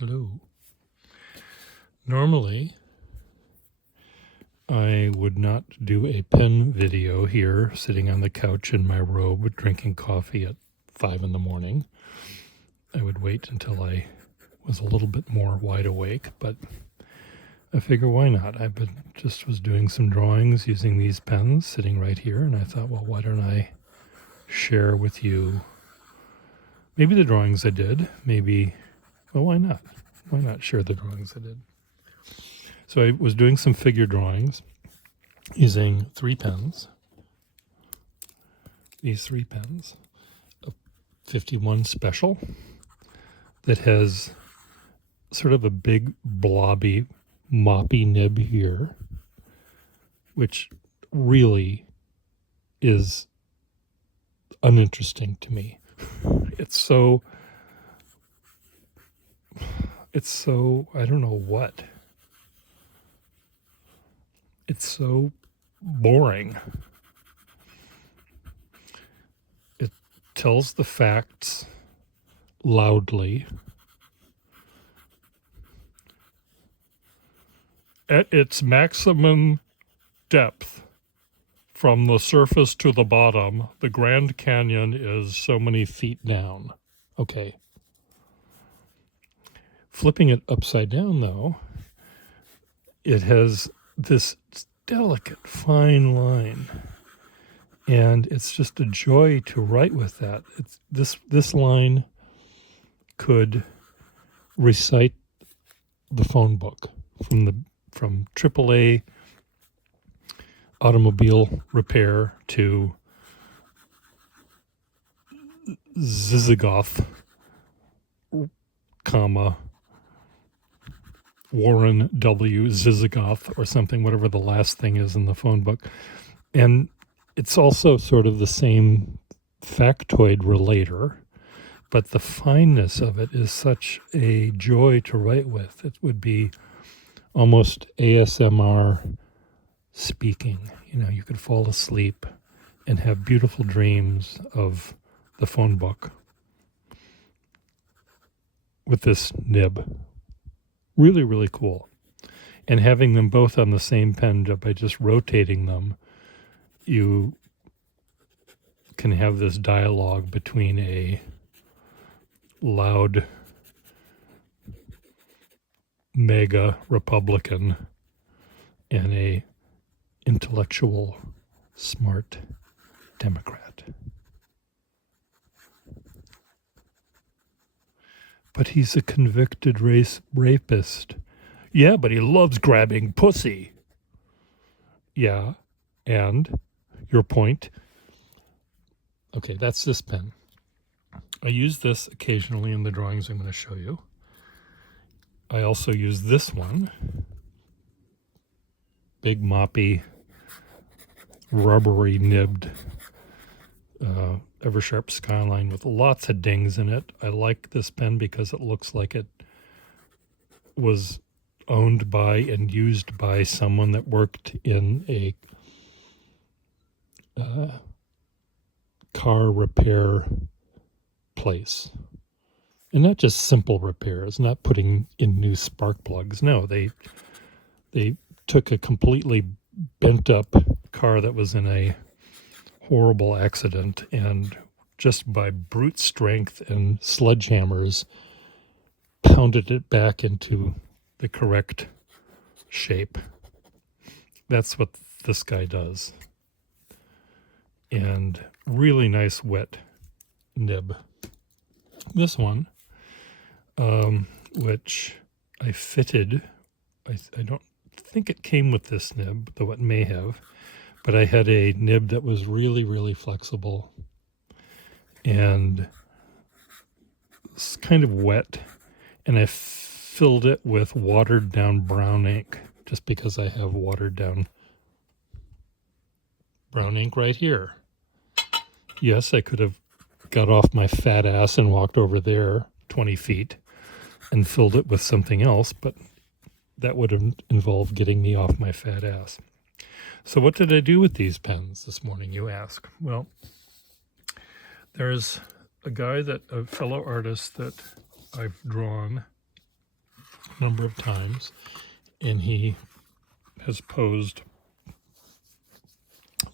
Hello. Normally, I would not do a pen video here, sitting on the couch in my robe, drinking coffee at 5 in the morning. I would wait until I was a little bit more wide awake, but I figure why not? Was doing some drawings using these pens sitting right here, and I thought, well, why don't I share with you maybe the drawings I did, well, why not? Why not share the drawings I did? So I was doing some figure drawings using 3 pens. These 3 pens, a 51 special that has sort of a big blobby moppy nib here, which really is uninteresting to me. It's so I don't know what. It's so boring. It tells the facts loudly. At its maximum depth, from the surface to the bottom, the Grand Canyon is so many feet down. Okay. Flipping it upside down, though, it has this delicate, fine line. And it's just a joy to write with that. This line could recite the phone book from AAA automobile repair to Zizigov, comma, Warren W. Zizigov or something, whatever the last thing is in the phone book. And it's also sort of the same factoid relater, but the fineness of it is such a joy to write with. It would be almost ASMR speaking. You know, you could fall asleep and have beautiful dreams of the phone book with this nib. Really, really cool. And having them both on the same pen by just rotating them, you can have this dialogue between a loud mega Republican and a intellectual, smart Democrat. But he's a convicted rapist. Yeah, but he loves grabbing pussy. Yeah, and your point? Okay, that's this pen. I use this occasionally in the drawings I'm going to show you. I also use this one. Big moppy, rubbery nibbed Eversharp Skyline with lots of dings in it. I like this pen because it looks like it was owned by and used by someone that worked in a car repair place. And not just simple repairs, not putting in new spark plugs. No, they took a completely bent up car that was in a horrible accident and just by brute strength and sledgehammers pounded it back into the correct shape. That's what this guy does. And really nice wet nib. This one, which I fitted, I don't think it came with this nib, though it may have, but I had a nib that was really, really flexible and it's kind of wet, and I filled it with watered down brown ink just because I have watered down brown ink right here. Yes, I could have got off my fat ass and walked over there 20 feet and filled it with something else, but that would have involved getting me off my fat ass. So what did I do with these pens this morning, you ask? Well, there's a fellow artist that I've drawn a number of times, and he has posed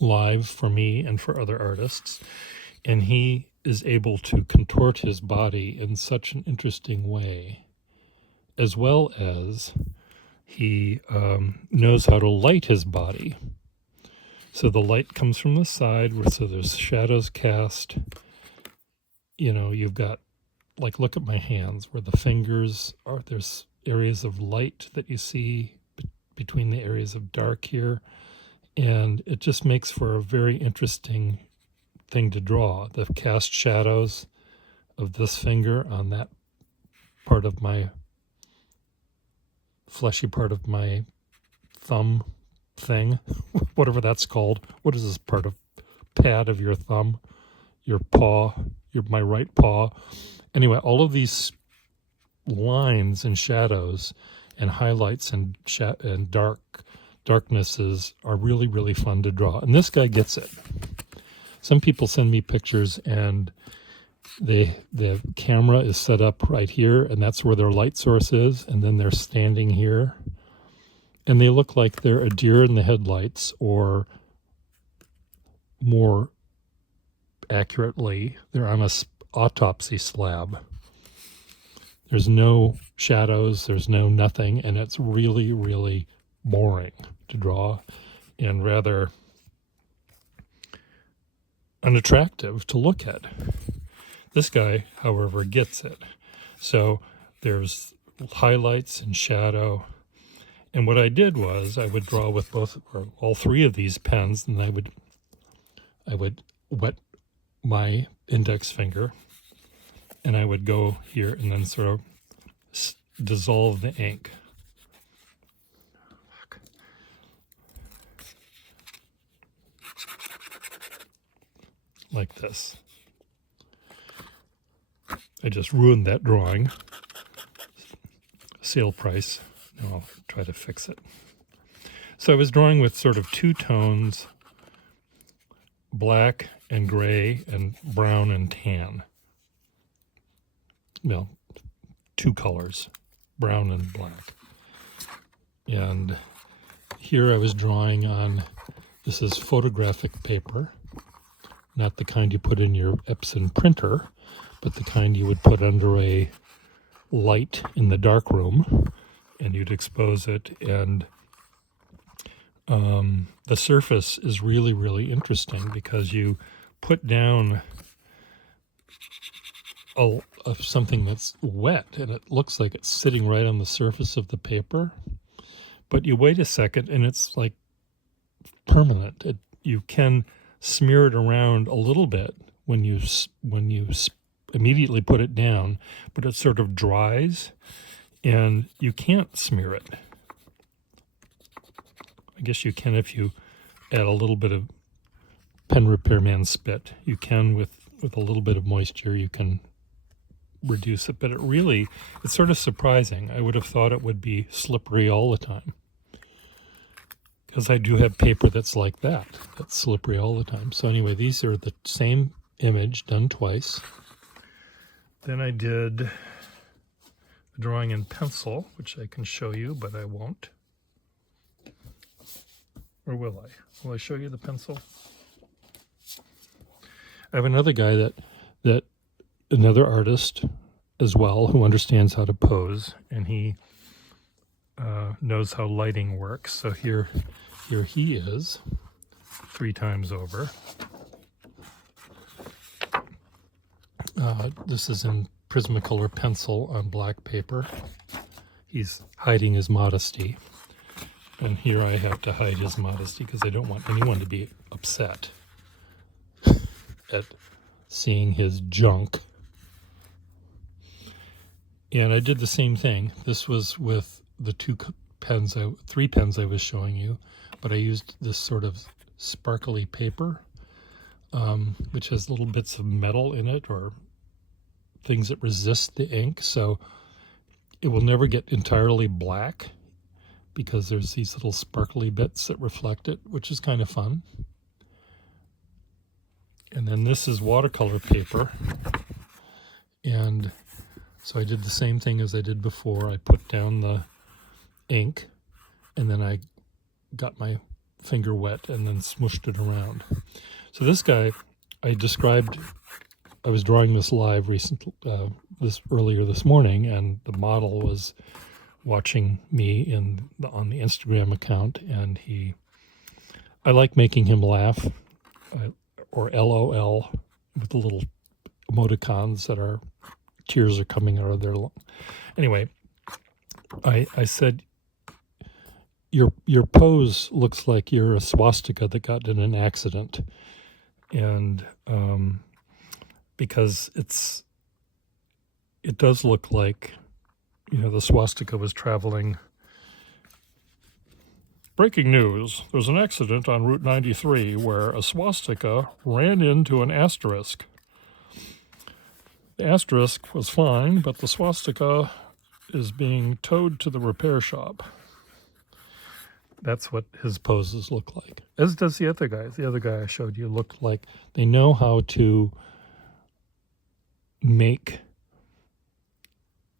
live for me and for other artists, and he is able to contort his body in such an interesting way, as well as he knows how to light his body. So the light comes from the side, so there's shadows cast. You know, you've got, like, look at my hands where the fingers are. There's areas of light that you see between the areas of dark here. And it just makes for a very interesting thing to draw. The cast shadows of this finger on that part of my fleshy part of my thumb thing, whatever that's called. What is this part of pad of your thumb? Your paw, my right paw. Anyway, all of these lines and shadows and highlights and darknesses are really, really fun to draw. And this guy gets it. Some people send me pictures and the camera is set up right here, and that's where their light source is, and then they're standing here. And they look like they're a deer in the headlights, or more accurately, they're on a autopsy slab. There's no shadows, there's no nothing, and it's really, really boring to draw and rather unattractive to look at. This guy, however, gets it. So there's highlights and shadow. And what I did was I would draw with both or all three of these pens, and I would wet my index finger, and I would go here and then sort of dissolve the ink. Like this. I just ruined that drawing. Sale price. Now I'll try to fix it. So I was drawing with sort of two tones, black and gray and brown and tan. Well, two colors, brown and black. And here I was drawing on, this is photographic paper, not the kind you put in your Epson printer, but the kind you would put under a light in the dark room, and you'd expose it. And the surface is really, really interesting because you put down something that's wet, and it looks like it's sitting right on the surface of the paper. But you wait a second, and it's like permanent. You can smear it around a little bit when you immediately put it down, but it sort of dries, and you can't smear it. I guess you can if you add a little bit of pen repairman spit. You can with a little bit of moisture, you can reduce it, but it's sort of surprising. I would have thought it would be slippery all the time, because I do have paper that's like that, that's slippery all the time. So anyway, these are the same image done twice. Then I did a drawing in pencil, which I can show you, but I won't. Or will I? Will I show you the pencil? I have another guy another artist as well, who understands how to pose, and he knows how lighting works. So here he is, 3 times over. This is in Prismacolor pencil on black paper. He's hiding his modesty, and here I have to hide his modesty because I don't want anyone to be upset at seeing his junk. And I did the same thing. This was with the 3 pens I was showing you, but I used this sort of sparkly paper, which has little bits of metal in it, or things that resist the ink, so it will never get entirely black because there's these little sparkly bits that reflect it, which is kind of fun. And then this is watercolor paper, and So I did the same thing as I did before. I put down the ink, and then I got my finger wet and then smooshed it around. So this guy, I was drawing this live earlier this morning, and the model was watching me on the Instagram account, and I like making him laugh, or LOL, with the little emoticons that are tears are coming out of their. Anyway, I said, your pose looks like you're a swastika that got in an accident, and because it does look like, the swastika was traveling. Breaking news, there's an accident on Route 93 where a swastika ran into an asterisk. The asterisk was fine, but the swastika is being towed to the repair shop. That's what his poses look like. As does the other guy. The other guy I showed you looked like they know how to make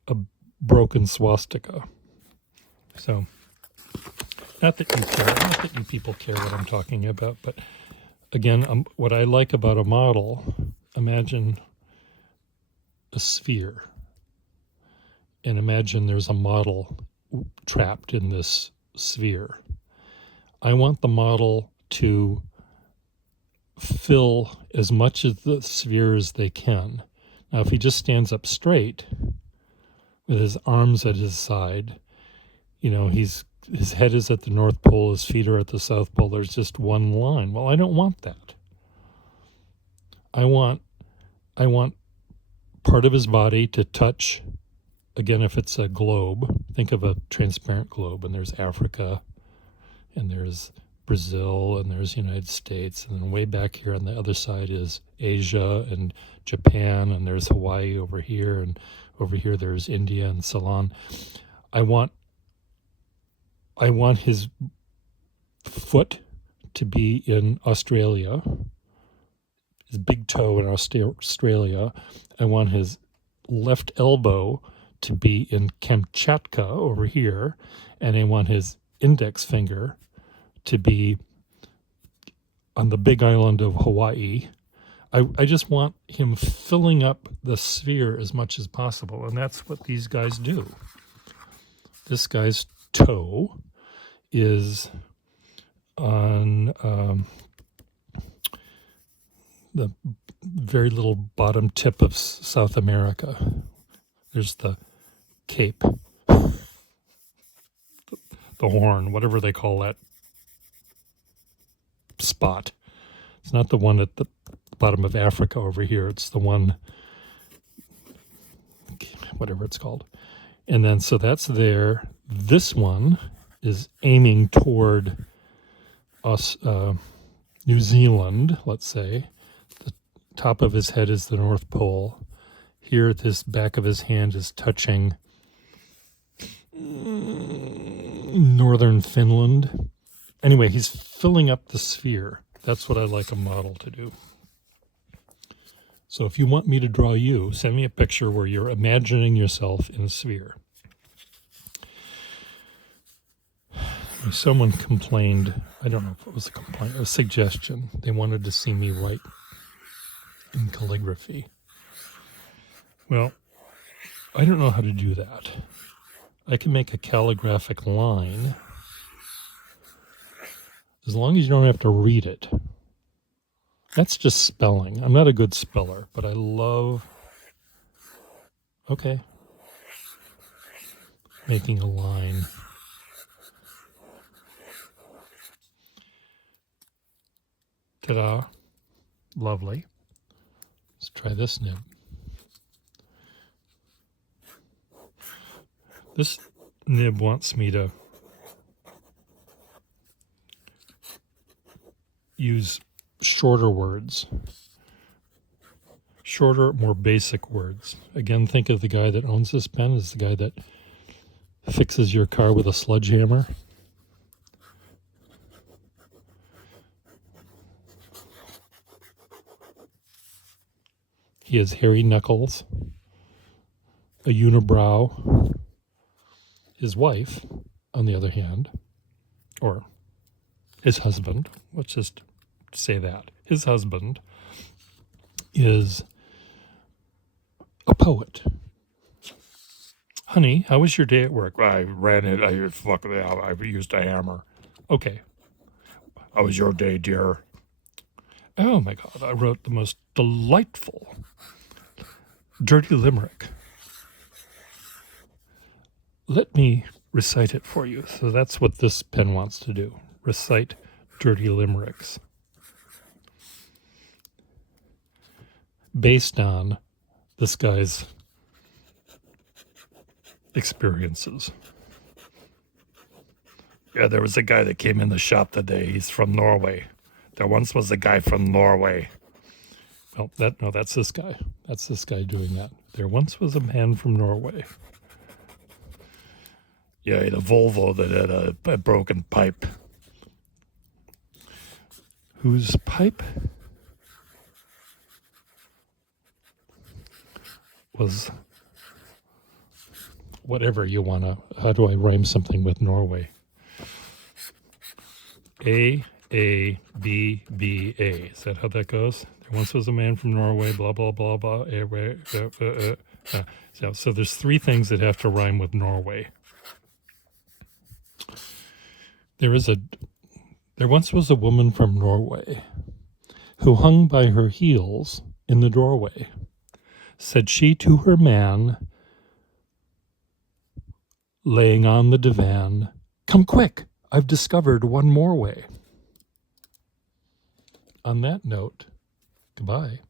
a broken swastika. So, not that you people care what I'm talking about, but again, what I like about a model, imagine a sphere, and imagine there's a model trapped in this sphere. I want the model to fill as much of the sphere as they can. Now, if he just stands up straight with his arms at his side, his head is at the North Pole, his feet are at the South Pole, there's just one line. Well, I don't want that. I want part of his body to touch, again, if it's a globe, think of a transparent globe, and there's Africa, and there's Brazil, and there's United States, and then way back here on the other side is Asia and Japan, and there's Hawaii over here, and over here there's India and Ceylon. I want his foot to be in Australia, his big toe in Australia. I want his left elbow to be in Kamchatka over here, and I want his index finger to be on the big island of Hawaii. I just want him filling up the sphere as much as possible, and that's what these guys do. This guy's toe is on the very little bottom tip of South America. There's the Cape, the Horn, whatever they call that spot. It's not the one at the bottom of Africa over here. It's the one, whatever it's called. And then, so that's there. This one is aiming toward us, New Zealand, let's say. The top of his head is the North Pole. Here, this back of his hand is touching northern Finland. Anyway, he's filling up the sphere. That's what I like a model to do. So if you want me to draw you, send me a picture where you're imagining yourself in a sphere. Someone complained, I don't know if it was a complaint, a suggestion. They wanted to see me write in calligraphy. Well, I don't know how to do that. I can make a calligraphic line as long as you don't have to read it. That's just spelling. I'm not a good speller, but I love, making a line. Ta-da. Lovely. Let's try this nib. This nib wants me to use shorter words. Shorter, more basic words. Again, think of the guy that owns this pen as the guy that fixes your car with a sledgehammer. He has hairy knuckles. a unibrow. His wife, on the other hand, or his husband, let's just say that, his husband is a poet. Honey, how was your day at work? I ran it. I used a hammer. Okay. How was your day, dear? Oh my God, I wrote the most delightful dirty limerick. Let me recite it for you. So that's what this pen wants to do. Recite dirty limericks. Based on this guy's experiences. Yeah, there was a guy that came in the shop today. He's from Norway. There once was a guy from Norway. Well, that's this guy. That's this guy doing that. There once was a man from Norway. Yeah, he had a Volvo that had a broken pipe. Whose pipe was whatever you want to. How do I rhyme something with Norway? A, B, A. Is that how that goes? There once was a man from Norway, blah, blah, blah, blah. So there's three things that have to rhyme with Norway. There once was a woman from Norway who hung by her heels in the doorway. Said she to her man, laying on the divan, "Come quick, I've discovered one more way." On that note, goodbye.